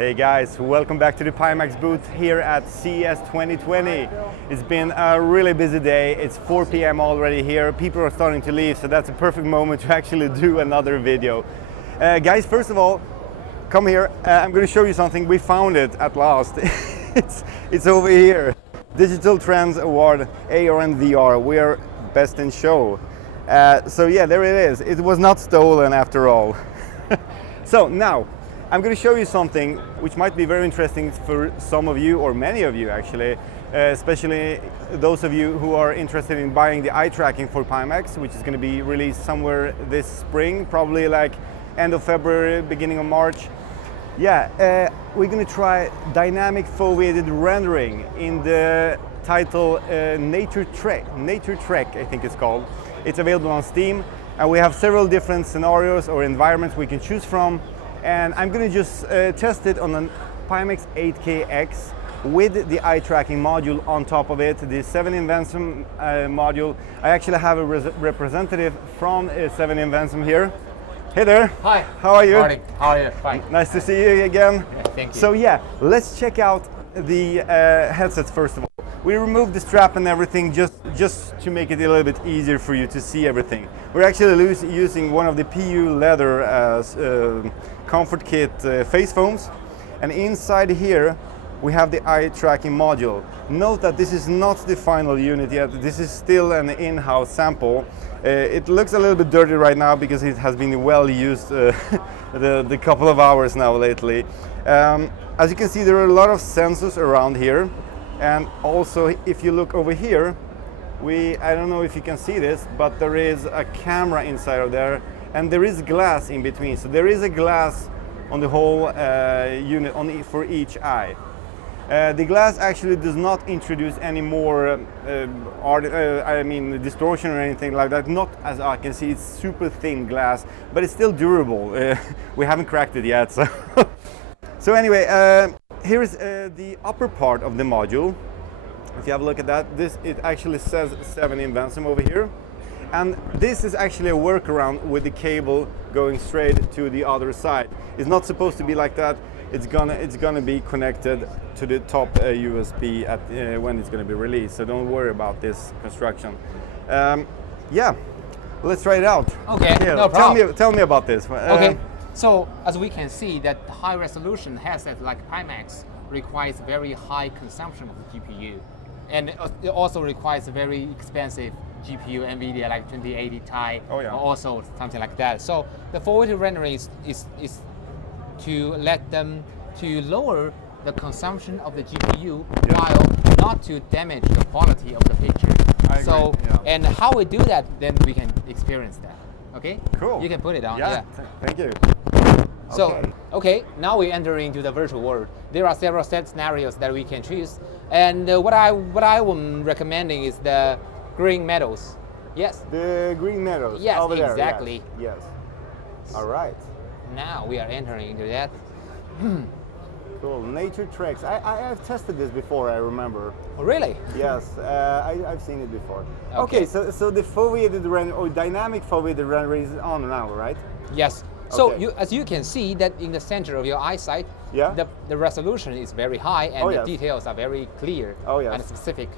Hey guys, welcome back to the Pimax booth here at CES 2020. It's been a really busy day. It's 4 p.m. already here. People are starting to leave, so that's a perfect moment to actually do another video. Guys, first of all, come here. I'm going to show you something. We found it at last. it's over here. Digital Trends Award, AR and VR. We are best in show. So yeah, there it is. It was not stolen after all. So now, I'm going to show you something which might be very interesting for some of you, or many of you actually, especially those of you who are interested in buying the eye tracking for Pimax, which is going to be released somewhere this spring, probably like end of February, beginning of March. Yeah, we're going to try Dynamic Foveated Rendering in the title Nature Trek, I think it's called. It's available on Steam, and we have several different scenarios or environments we can choose from. And I'm going to just test it on a Pimax 8KX with the eye tracking module on top of it, the 7Invensun module. I actually have a representative from 7Invensun here. Hey there. Hi. How are you? Morning. How are you? Fine. Nice to see you again. Yeah, thank you. So yeah, let's check out the headsets first of all. We removed the strap and everything just to make it a little bit easier for you to see everything. We're actually using one of the PU leather comfort kit face foams, and inside here we have the eye tracking module. Note that this is not the final unit yet. This is still an in-house sample. It looks a little bit dirty right now because it has been well used the couple of hours now lately. As you can see, there are a lot of sensors around here. And also, if you look over here, I don't know if you can see this, but there is a camera inside of there, and there is glass in between. So there is a glass on the whole unit for each eye. The glass actually does not introduce any more distortion or anything like that. Not as I can see, it's super thin glass, but it's still durable. We haven't cracked it yet, so. So anyway, here is the upper part of the module. If you have a look at that, it actually says 7Invensun over here. And this is actually a workaround with the cable going straight to the other side. It's not supposed to be like that. It's gonna be connected to the top USB when it's gonna be released. So don't worry about this construction. Yeah, let's try it out. Okay, no problem. Tell me about this. Okay. So as we can see, that high resolution headset like Pimax requires very high consumption of the GPU, and it also requires a very expensive GPU, NVIDIA like 2080 Ti, or also something like that. So the foveated rendering is to let them to lower the consumption of the GPU while not to damage the quality of the picture. So and how we do that, then we can experience that. Okay? Cool. You can put it on. Yeah. Thank you. So, okay, now we enter into the virtual world. There are several set scenarios that we can choose, and what I am recommending is the green metals. Yes. The green metals. Yes, over there. exactly. Yes. All right. Now we are entering into that. Cool. Nature Treks. I've tested this before, I remember. Oh, really? Yes, I've seen it before. Okay, so the foveated render or dynamic foveated rendering is on now, right? Yes. So okay. as you can see that in the center of your eyesight, the resolution is very high and the details are very clear and specific.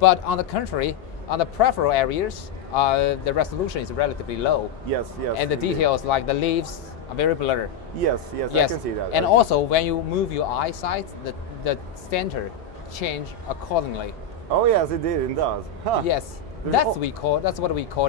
But on the contrary, on the peripheral areas, the resolution is relatively low. Yes. And the details like the leaves are very blurred. Yes, I can see that. And also when you move your eyesight, the center change accordingly. Oh yes, it does. Huh. Yes, that's what we call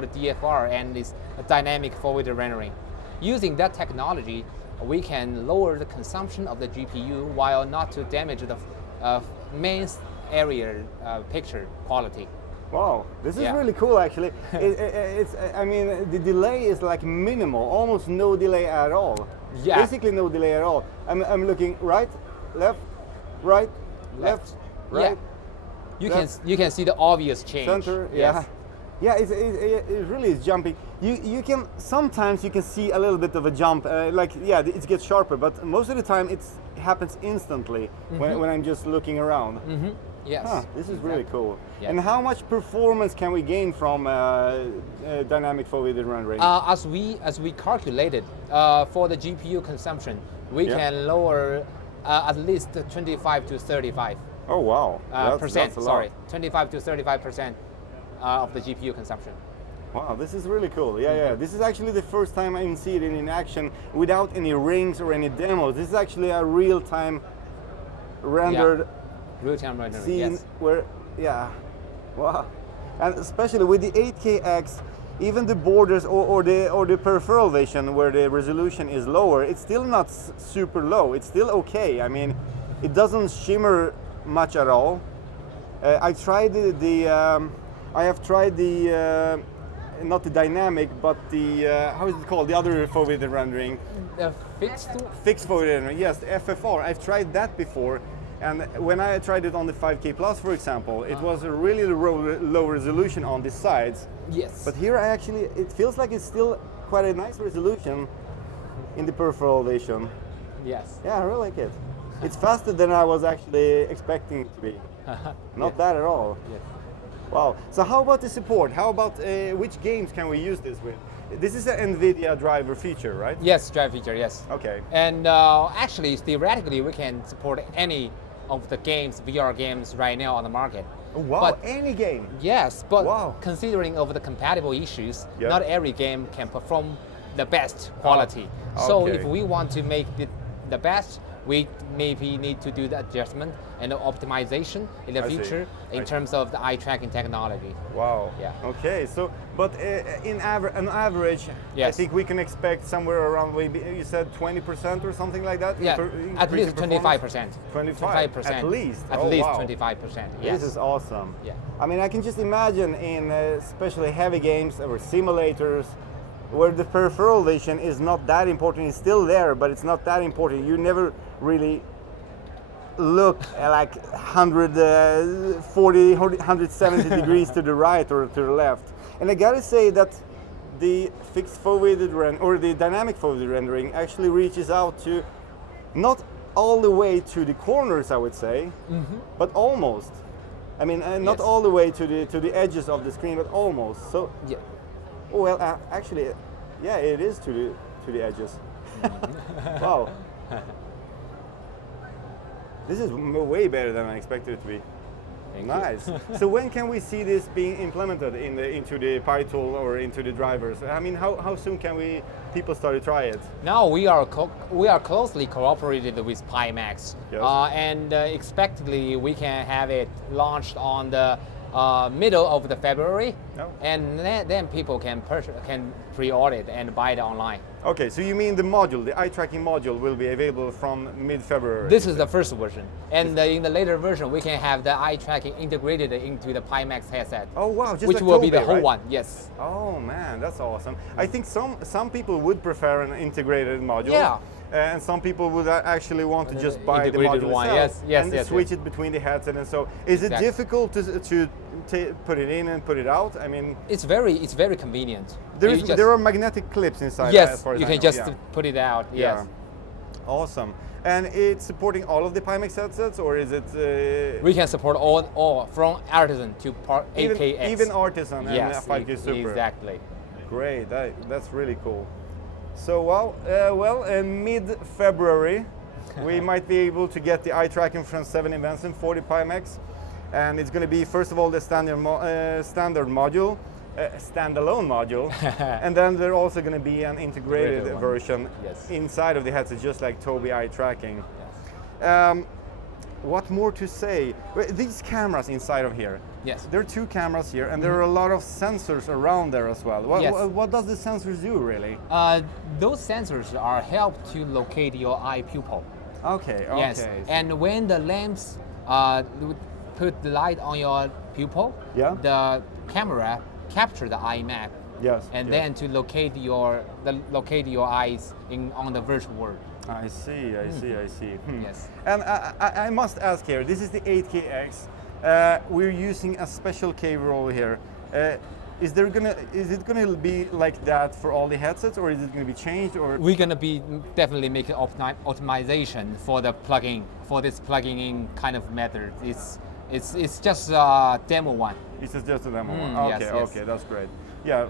the DFR, and this dynamic foveated rendering. Using that technology, we can lower the consumption of the GPU while not to damage the main area picture quality. Wow, this is really cool actually. I mean, the delay is like minimal, almost no delay at all. Yeah. Basically no delay at all. I'm looking right, left, right, left, right. Yeah. You can see the obvious change. Center, yes. Yeah, it really is jumping. Sometimes you can see a little bit of a jump, it gets sharper, but most of the time it happens instantly when I'm just looking around. Yes. Huh, this is really cool. Yeah. And how much performance can we gain from dynamic foveated rendering? As we calculated for the GPU consumption, we can lower at least 25 to 35 Oh wow, percent. that's a lot. Sorry, 25 to 35% of the GPU consumption. Wow, this is really cool. Yeah. This is actually the first time I see it in action without any rings or any demos. This is actually a real-time rendered Real-time rendering. scene Yes. where, wow. And especially with the 8KX, even the borders or the peripheral vision where the resolution is lower, it's still not super low. It's still okay. I mean, it doesn't shimmer much at all. I tried I have tried the not the dynamic, but the how is it called? The other foveated rendering. The fixed. Fixed foveated rendering. Yes, the FFR. I've tried that before, and when I tried it on the 5K Plus, for example, it was a really low resolution on the sides. Yes. But here it feels like it's still quite a nice resolution in the peripheral vision. Yes. Yeah, I really like it. It's faster than I was actually expecting it to be. Not bad at all. Yes. Wow. So how about the support? How about which games can we use this with? This is an NVIDIA driver feature, right? Yes, drive feature. Yes. Okay. And actually, theoretically, we can support any of the games, VR games, right now on the market. Oh, wow. But any game. yes, but Wow. considering of the compatible issues, Yep. not every game can perform the best quality. So okay. if we want to make the best, we maybe need to do the adjustment and the optimization in the I see. future in terms of the eye tracking technology. Wow. Yeah. Okay. So, but on average, I Yes. think we can expect somewhere around maybe you said 20% or something like that. Yeah, at least 25%. 25%. At least. At Oh, least wow. 25%. Yes. This is awesome. Yeah. I mean, I can just imagine in especially heavy games or simulators where the peripheral vision is not that important. It's still there, but it's not that important. You never really look at like 140, 170 degrees to the right or to the left. And I gotta say that the fixed foveated or the dynamic foveated rendering actually reaches out to not all the way to the corners, I would say, but almost. I mean, not Yes. all the way to the edges of the screen, but almost. So, Yeah. well, actually, yeah, it is to the edges. Wow. This is way better than I expected it to be. Thank you. Nice. So when can we see this being implemented into the PyTool or into the drivers? I mean, how soon can people start to try it? Now we are closely cooperated with Pimax, Yes. and expectedly we can have it launched on the middle of the February, Oh. and then people can pre-order it and buy it online. Okay, so you mean the module, the eye tracking module, will be available from mid-February? This is the first version, and in the later version we can have the eye tracking integrated into the Pimax headset. Oh wow, just which like will be the Tobii, whole right? one. Yes. Oh man, that's awesome. I think some people would prefer an integrated module. Yeah. And some people would actually want to just buy the integrated module one, itself yes, and yes, switch yes. it between the headset and so. Is it Exactly. difficult to put it in and put it out? I mean, It's very convenient. there are magnetic clips inside. Yes, as far as you I can know, just yeah. put it out. Yes. Yeah. Awesome. And it's supporting all of the Pimax headsets, or is it We can support all from Artisan to 8KX. even Artisan and Yes, 5K Super? exactly. Great, that's really cool. So mid-February, we might be able to get the eye tracking from 7Invensun for the Pimax, and it's going to be first of all the standard module, standalone module, and then there's also going to be an integrated Integrated one. version Yes. inside of the headset, just like Tobii eye tracking. Yes. What more to say? These cameras inside of here. Yes. There are two cameras here, and there are a lot of sensors around there as well. Yes. What does the sensors do, really? Those sensors are help to locate your eye pupil. Okay. Yes. Okay. And when the lamps put the light on your pupil, Yeah. the camera capture the eye map, Yes. and yes. then to locate your eyes on the virtual world. I see. I see. Yes. And I must ask here. This is the 8KX. We're using a special cable over here. Is it gonna be like that for all the headsets, or is it gonna be changed? Or We're gonna be definitely making optimization for the plugin, for this plugging in kind of method. It's just a demo one. is it just a demo? one? yes, Okay. yes. Okay. That's great. Yeah.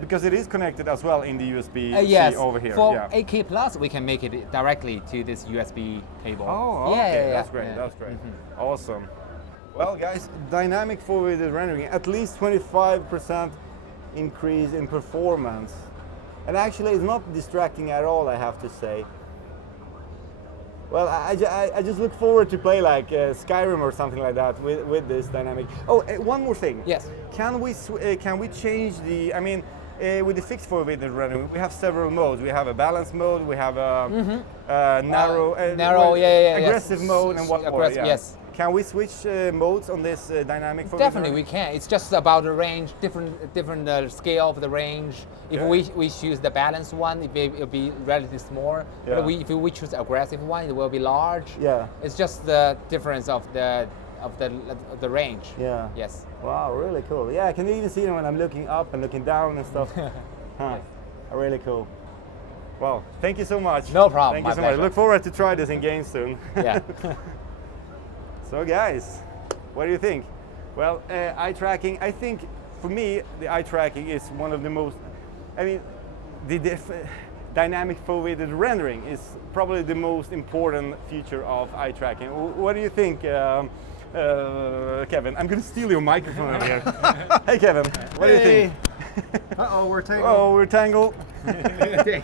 because it is connected as well in the USB yes. over here. For yeah. 8K Plus, we can make it directly to this USB cable. Oh, yeah, okay, yeah, that's yeah. great, Yeah. that's great. Awesome. Well, guys, dynamic foveated rendering, at least 25% increase in performance. And actually, it's not distracting at all, I have to say. Well, I just look forward to play like Skyrim or something like that with this dynamic. Oh, one more thing. Yes. Can we change the? I mean, with the fixed foveated rendering, we have several modes. We have a balance mode. We have a narrow, aggressive mode, and what more? Yeah. Yes. Can we switch modes on this dynamic foveated? Definitely, we can. It's just about the range, different scale of the range. If we choose the balanced one, it'll be relatively small. Yeah. But if we choose the aggressive one, it will be large. Yeah. It's just the difference of the range. Yeah. Yes. Wow, really cool. Yeah, I can even see them when I'm looking up and looking down and stuff. Huh. Really cool. Well, thank you so much. No problem. Thank you My so pleasure. much. Look forward to try this in games soon. Yeah. So guys, what do you think? Well, eye tracking, I think for me, the eye tracking is one of the most, I mean, the dynamic foveated rendering is probably the most important feature of eye tracking. What do you think, Kevin? I'm going to steal your microphone over here. Hey Kevin, what do you think? Uh-oh, we're tangled. Oh, we're tangled. There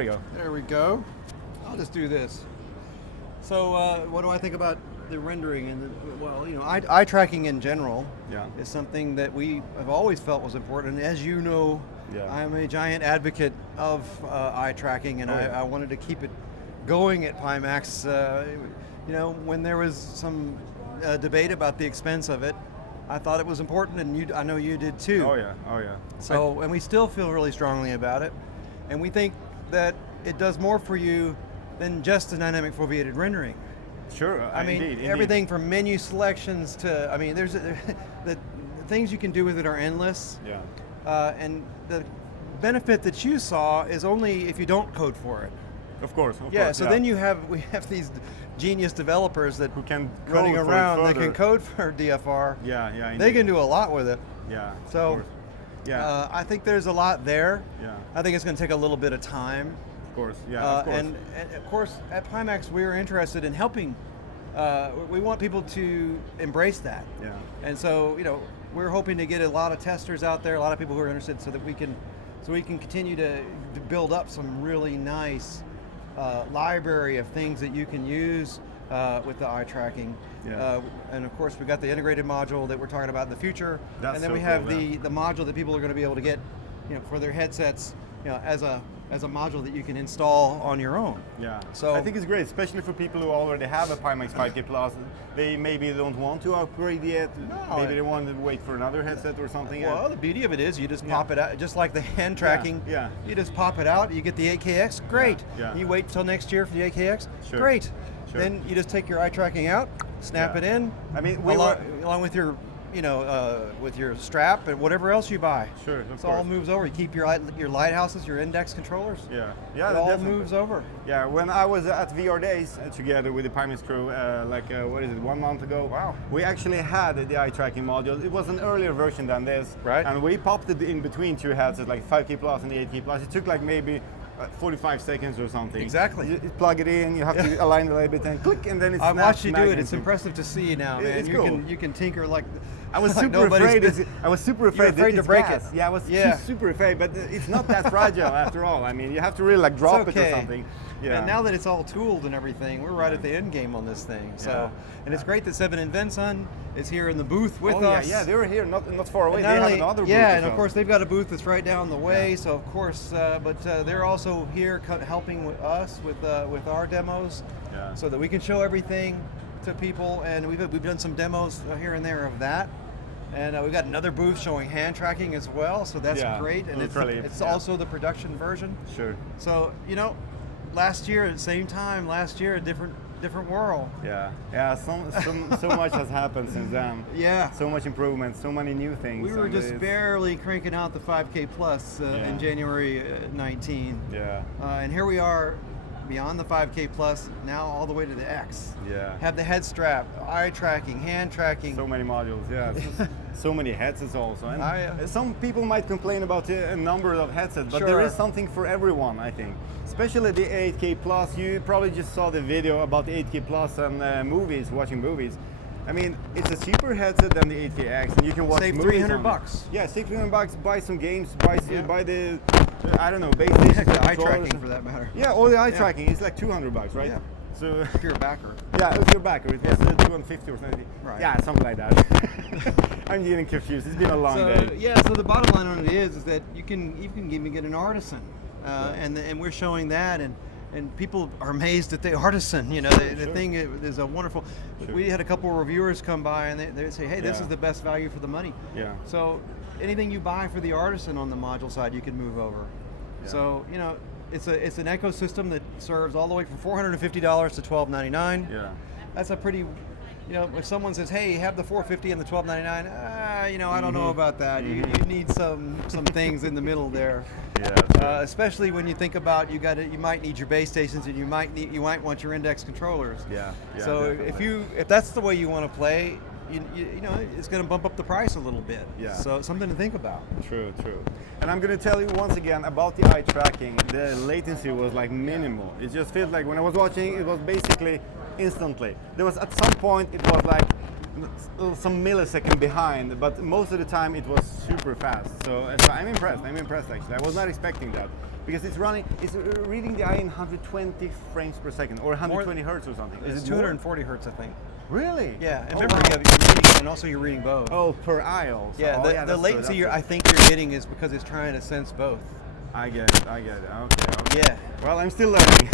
we go. There we go. I'll just do this. So what do I think about the rendering? And well, you know, eye tracking in general is something that we have always felt was important. And as you know, I'm a giant advocate of eye tracking, and I wanted to keep it going at Pimax. You know, when there was some debate about the expense of it, I thought it was important, and I know you did too. Oh yeah, oh yeah. So, and we still feel really strongly about it, and we think that it does more for you than just the dynamic foveated rendering. Sure, I mean, indeed. everything from menu selections to, I mean, the things you can do with it are endless. Yeah. And the benefit that you saw is only if you don't code for it. Of course. So then we have these genius developers that who can running code around. for it They can code for DFR. Yeah, yeah. Indeed. They can do a lot with it. Yeah. So, of course. Yeah. I think there's a lot there. Yeah. I think it's going to take a little bit of time. Of course. Yeah. Of course. And of course, at Pimax, we are interested in helping. We want people to embrace that. Yeah. And so, you know, we're hoping to get a lot of testers out there, a lot of people who are interested, so that we can continue to build up some really nice library of things that you can use with the eye tracking. Yeah. And of course, we've got the integrated module that we're talking about in the future. That's and then so we have cool, the module that people are going to be able to get, you know, for their headsets, you know, as a module that you can install on your own. Yeah. So I think it's great, especially for people who already have a Pimax 5K Plus. They maybe don't want to upgrade yet. No. Maybe they want to wait for another headset or something. Well, the beauty of it is you just pop it out, just like the hand tracking. Yeah. You just pop it out, you get the 8KX, great. Yeah. You wait till next year for the 8KX, Sure. great. Sure. Then you just take your eye tracking out, snap it in. I mean, along with your, you know, with your strap and whatever else you buy. Sure, of It all course. moves over. You keep your lighthouses, your index controllers. Yeah. It Yeah. all definitely. moves over. Yeah, when I was at VR Days together with the Pimax crew, 1 month ago, Wow. we actually had the eye tracking module. It was an earlier version than this, Right. and we popped it in between two headsets, like 5K Plus and the 8K Plus. It took like maybe 45 seconds or something. Exactly. You plug it in, you have to align it a little bit, and click, and then it's. I watched you do it. It's impressive to see now, man. It's you cool. You can tinker like. I was like super nobody's afraid. business. I was super afraid. You're afraid to it's break gas. it. Yeah, I was Yeah. super afraid, but it's not that fragile after all. I mean, you have to really like drop It's it okay. or something. Yeah. And now that it's all tooled and everything, we're right at the end game on this thing. So, and it's great that 7Invensun is here in the booth with us. Yeah, they were here, not far away. And They not have only- another booth. yeah, as and of well. course they've got a booth that's right down the way. So of course, but they're also here helping with us with our demos, Yeah. so that we can show everything to people. And we've done some demos here and there of that. And we've got another booth showing hand tracking as well, so that's Yeah, great. And it's yeah. also the production version. Sure. So, you know, last year at the same time, a different world. Yeah. Yeah. So much has happened since then. Yeah. So much improvement. So many new things. We were and just it's- barely cranking out the 5K Plus in January 19. Yeah. And here we are beyond the 5K Plus, now all the way to the X. Yeah. Have the head strap, eye tracking, hand tracking. So many modules. Yeah. so many headsets also. And I, some people might complain about a number of headsets, but there is something for everyone, I think. Especially the 8K Plus. You probably just saw the video about the 8K Plus and movies, watching movies. I mean, it's a cheaper headset than the 8KX, and you can watch save movies $300 on bucks. It. Yeah, save $300, buy some games, buy the I don't know, base station, the eye tracking for that matter. Yeah, all the eye tracking. It's like $200, right? Yeah. So If you're a backer. yeah, if you're backer, it was 250 or something. Right. Yeah, something like that. I'm getting confused. It's been a long day. Yeah, so the bottom line on it is that you can even get an artisan, and we're showing that, and people are amazed at the artisan. You know, the thing is a wonderful. We had a couple of reviewers come by and they say, hey, this is the best value for the money. Yeah. So anything you buy for the artisan on the module side, you can move over. Yeah. So you know, it's an ecosystem that serves all the way from $450 to $1299. Yeah. That's a pretty. You know, if someone says, "Hey, have the 450 and the 1299," you know, I don't know about that. You need some things in the middle there. Yeah. Especially when you think about you might need your base stations and you might want your index controllers. Yeah. So definitely. if that's the way you want to play, you know, it's going to bump up the price a little bit. Yeah. So something to think about. True. And I'm going to tell you once again about the eye tracking. The latency was like minimal. It just feels like when I was watching, it was basically instantly. There was at some point it was like some millisecond behind, but most of the time it was super fast. So I'm impressed actually. I was not expecting that because it's reading the eye in 120 frames per second or 120 hertz or something. It's 240 hertz, I think. Really? Yeah, and Oh, remember wow. you're reading, and also you're reading both. Oh, per eye also. Yeah, Oh, the that's latency good, I think you're getting is because it's trying to sense both. I get it. Okay. Yeah. Well, I'm still learning.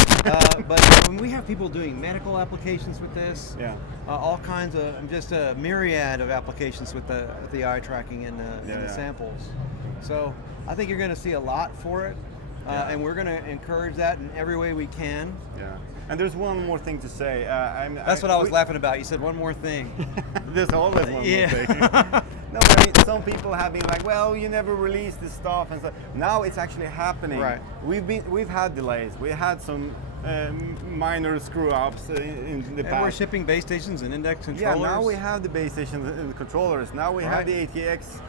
But when we have people doing medical applications with this, all kinds of, just a myriad of applications with the eye tracking and the samples. So I think you're going to see a lot for it, and we're going to encourage that in every way we can. Yeah. And there's one more thing to say. That's what I was laughing about. You said one more thing. There's always one more thing. No, I mean, some people have been like, well, you never release this stuff and stuff. Now it's actually happening. Right. We've had delays. We had some minor screw-ups in the past. And we're shipping base stations and index controllers. Yeah, now we have the base stations and the controllers. Now we have the 8KX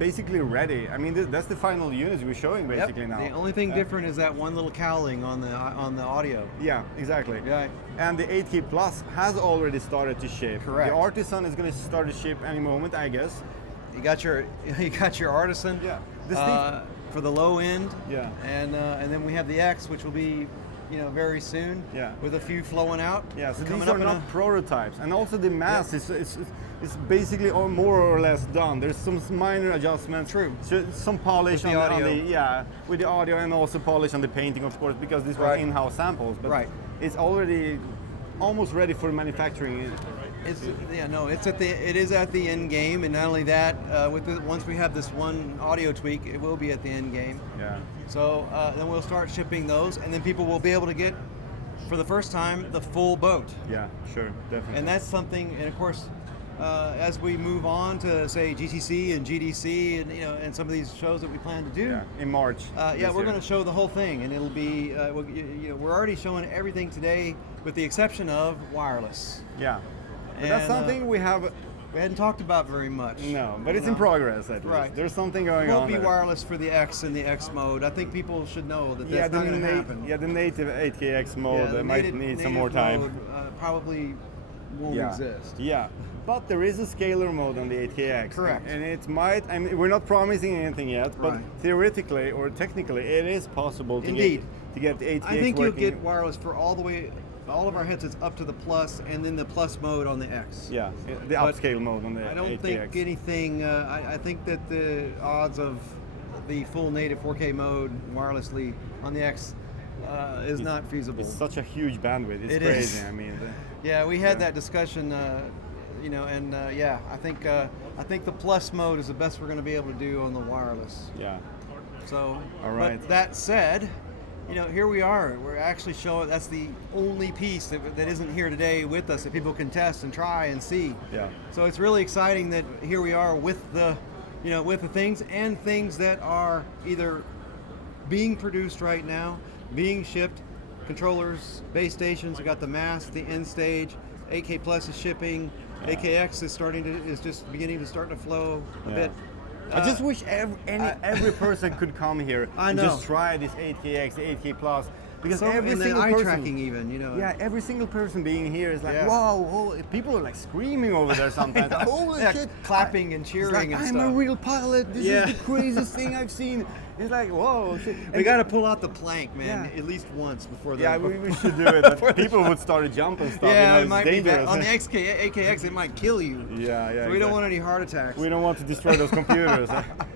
basically ready. I mean, that's the final units we're showing basically now. The only thing different is that one little cowling on the audio. Yeah, exactly. Right. And the 8K Plus has already started to ship. Correct. The Artisan is going to start to ship any moment, I guess. You got your Artisan. Yeah. For the low end. Yeah. And then we have the X, which will be, very soon. Yeah. With a few flowing out. Yeah. So coming these are up not prototypes, and also the mass is basically more or less done. There's some minor adjustments. True. So some polish With the audio. with the audio, and also polish on the painting, of course, because this was in-house samples. But it's already almost ready for manufacturing. It is at the end game, and not only that, once we have this one audio tweak, it will be at the end game. Yeah. So then we'll start shipping those, and then people will be able to get, for the first time, the full boat. Yeah, sure, definitely. And that's something, and of course, as we move on to say GTC and GDC, and some of these shows that we plan to do. Yeah, in March. We're going to show the whole thing, and it'll be. We're already showing everything today, with the exception of wireless. Yeah. But that's something we hadn't talked about very much. No, but it's in progress at least. Right. There's something going on. It won't be there. wireless for the X and the X mode. I think people should know that that's not going to happen. Yeah, the native 8KX mode might need some more time. Mode, probably won't exist. Yeah, but there is a scalar mode on the 8KX. Correct. And it might, I mean, we're not promising anything yet, but theoretically or technically it is possible to get the 8KX I think working. you'll get wireless for all of our headsets up to the Plus, and then the Plus mode on the X. Yeah, the upscale mode on the 8KX. I don't think anything, I think that the odds of the full native 4K mode wirelessly on the X is not feasible. It's such a huge bandwidth. It's crazy. I mean, we had that discussion, I think the Plus mode is the best we're going to be able to do on the wireless. Yeah. So, all right. But that said, here we are. We're actually showing. That's the only piece that isn't here today with us that people can test and try and see. Yeah. So it's really exciting that here we are with the things that are either being produced right now, being shipped, controllers, base stations. We got the mask, the end stage. 8K Plus is shipping. AKX is just beginning to start to flow a bit. I just wish every person could come here and just try this 8KX, 8K Plus, because every single eye person, tracking even, you know. Yeah, every single person being here is like, wow, people are like screaming over there sometimes. Holy shit, clapping and cheering like, and I'm stuff. a real pilot. This is the craziest thing I've seen. It's like, whoa. Shit. We got to pull out the plank, man, at least once before the. Yeah, we should do it. But people would start jumping stuff. Yeah, you know, it might dangerous. be on the AKX. It might kill you. Yeah. So we don't want any heart attacks. We don't want to destroy those computers.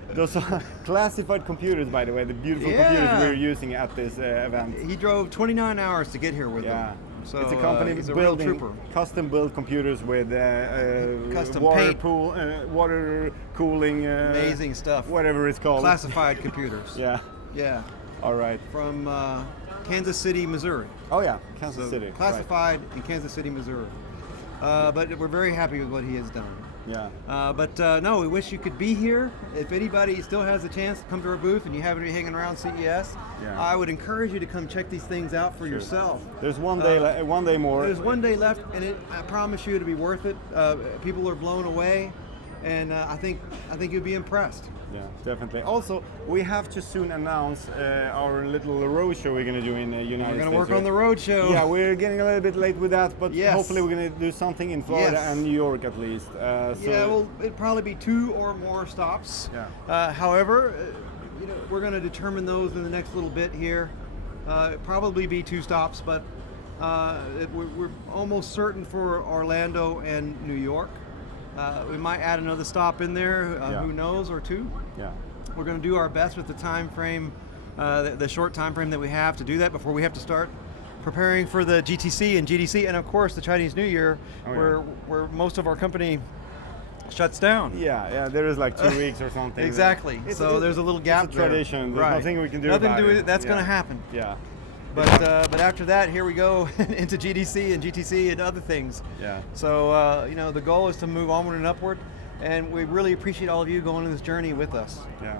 Those are classified computers, by the way. The beautiful computers we're using at this event. He drove 29 hours to get here with them. So it's a company building custom-built computers with custom water cooling, amazing stuff. Whatever it's called. Classified computers. Yeah. All right. From Kansas City, Missouri. Oh yeah, Kansas City. Classified in Kansas City, Missouri. But we're very happy with what he has done. Yeah. No, we wish you could be here. If anybody still has a chance to come to our booth and you haven't been hanging around CES, I would encourage you to come check these things out for yourself. There's one day more. There's one day left, and I promise you it'll be worth it. People are blown away, and I think you'll be impressed. Yeah, definitely. Also, we have to soon announce our little road show we're going to do in the United States. We're going to work on the road show. Yeah, we're getting a little bit late with that, but hopefully we're going to do something in Florida and New York at least. Well, it'd probably be 2 or more stops. However, we're going to determine those in the next little bit here. Probably be 2 stops, but we're almost certain for Orlando and New York. We might add another stop in there, who knows, or 2. Yeah. We're going to do our best with the time frame, the short time frame that we have to do that before we have to start preparing for the GTC and GDC, and of course the Chinese New Year, where most of our company shuts down. Yeah, there is like 2 weeks or something. Exactly. So there's a little gap. It's a tradition. There's nothing we can do Nothing about to do with it. it. That's going to happen. Yeah. But after that, here we go into GDC and GTC and other things. Yeah. So the goal is to move onward and upward, and we really appreciate all of you going on this journey with us. Yeah.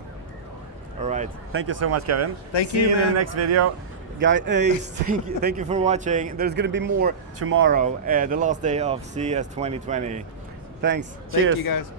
All right. Thank you so much, Kevin. Thank you, See you in the next video. Guys, thank you for watching. There's going to be more tomorrow, the last day of CES 2020. Thanks. Cheers. Thank you, guys.